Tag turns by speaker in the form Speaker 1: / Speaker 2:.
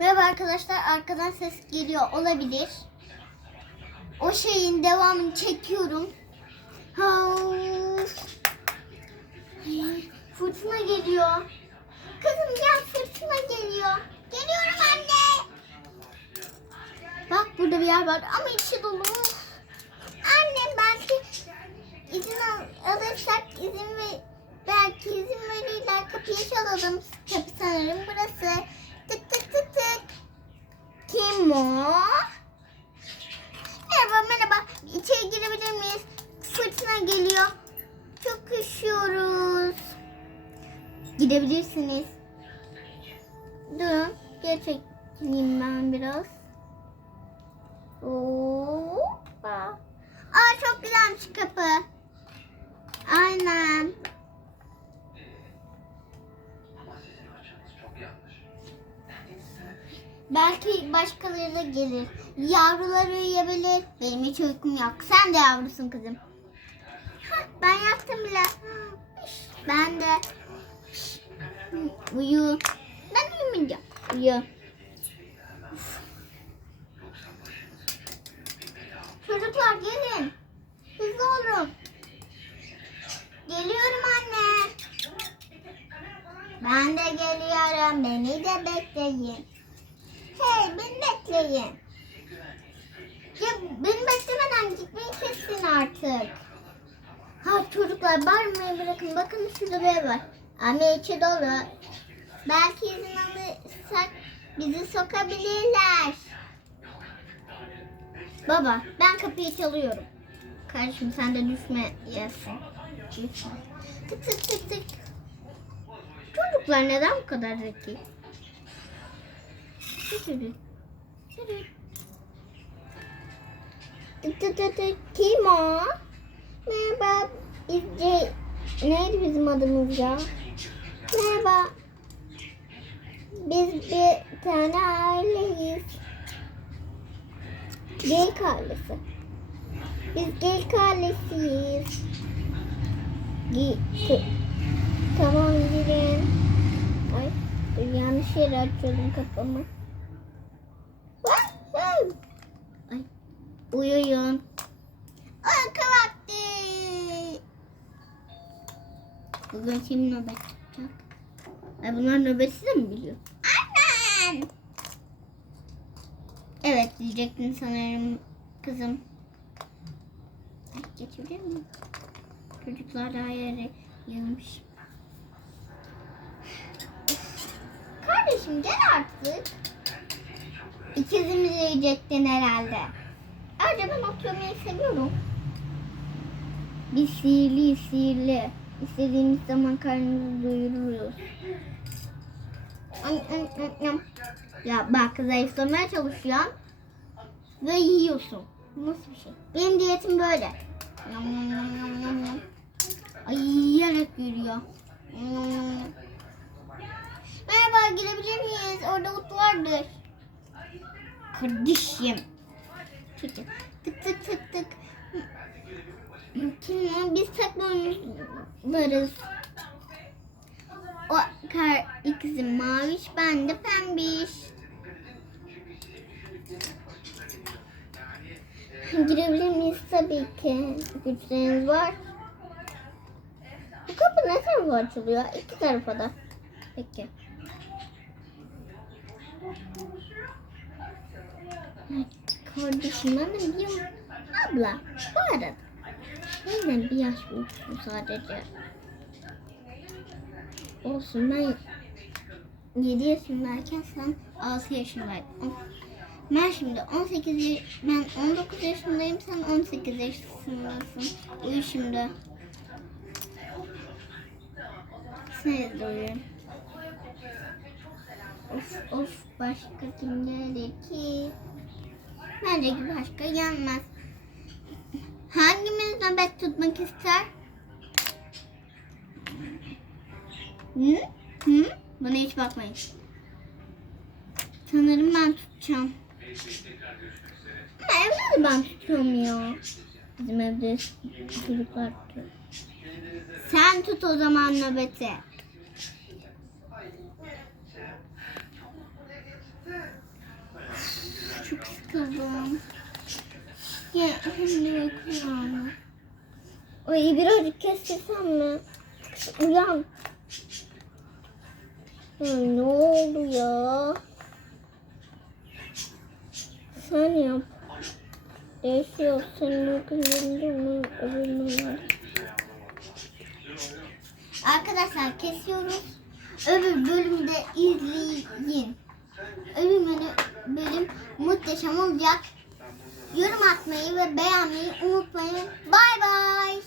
Speaker 1: Merhaba arkadaşlar arkadan ses geliyor olabilir. O şeyin devamını çekiyorum. Ha, fırtına geliyor. Kızım gel fırtına geliyor. Geliyorum anne. Bak burada bir yer var ama içi dolu. Anne belki izin al- alırsak izin ve belki izin verirler kapıyı çalalım. Kapı sanırım burası. Tık tık tık tık. Kim o? Merhaba merhaba. İçeri girebilir miyiz? Fırtına geliyor. Çok üşüyoruz. Gidebilirsiniz. Durun. Gerçekliğim ben biraz. Hoppa. Aa çok güzelmiş kapı. Aynen. Belki başkaları da gelir. Yavrular uyuyabilir. Benim hiç uykum yok. Sen de yavrusun kızım. Hah, ben yattım bile. Ben de. Uyu. Ben uyumayacağım. Uyu. Çocuklar gelin. Hızlı olun. Geliyorum anne. Ben de geliyorum. Beni de bekleyin. Hey beni bekleyin. Ya beni beklemeden gitmeyi kesin artık. Ha çocuklar bağırmayı bırakın. Bakın şurada bir var. Ama içi dolu. Belki izin alırsak bizi sokabilirler. Baba ben kapıyı çalıyorum. Kardeşim sen de düşme yesin. Tık tık tık tık. Çocuklar neden bu kadar zeki? Yürü. Yürü. Tık tık tık tık. Kim o? Merhaba. İzce... Neydi bizim adımız ya? Merhaba. Biz bir tane aileyiz. Geyik ailesi. Biz geyik ailesiyiz. Ge tamam gidelim. Ay yanlış yere açıyordum kafamı. Wahoo! Ay uyuyun. Uyku vakti. Bugün kim nöbet tutacak? Ay bunlar nöbetsiz de mi biliyor? Annem. Evet diyecektin sanırım kızım. Ay, geçebilir miyim? Çocuklar daha yere yığılmış. Kardeşim gel artık. İkizimiz yiyecektin herhalde. Ayrıca ben oturmayı seviyorum. Biz sihirli sihirli. İstediğimiz zaman karnımızı doyuruyoruz. Ya bak zayıflamaya çalışıyorsun ve yiyorsun. Nasıl bir şey? Benim diyetim böyle. Ay yiyerek yürüyor. Merhaba girebilir miyiz? Orada ot vardır. Kardeşim. Tık tık tık tık tık. Kim? Biz saklanırız. O kar ikisi maviş, ben de pembiş. Girebilir miyiz? Tabii ki. Güçleriniz var. Bu kapı ne tarafa açılıyor? İki tarafa da. Peki. Ay, Kardeşim ben de biliyorum. Abla bu arada. Benden bir yaş büyüksün sadece. Olsun ben 7 yaşındayken sen 6 yaşındaydın. Ben şimdi 18 ya- ben 19 yaşındayım sen 18 yaşındasın. Uyu şimdi. Sen de uyuyun. Of of başka kim gelir ki? Bence ki başka gelmez. Hangimiz nöbet tutmak ister? Hı? Hı? Bana hiç bakmayın. Sanırım ben tutacağım. Ama evde de ben tutuyorum ya. Bizim evde çocuklar tutuyor. Sen tut o zaman nöbeti. çok sıkıldım. Ya şimdi var. Ay birazcık kestirsem mi? Uyan. Ay, ne oldu ya? Sen yap. Değişiyor. Senin yerinde onun öbürünün var. Arkadaşlar kesiyoruz. Öbür bölümde izleyin. Olacak. Yorum atmayı ve beğenmeyi unutmayın. Bay bay.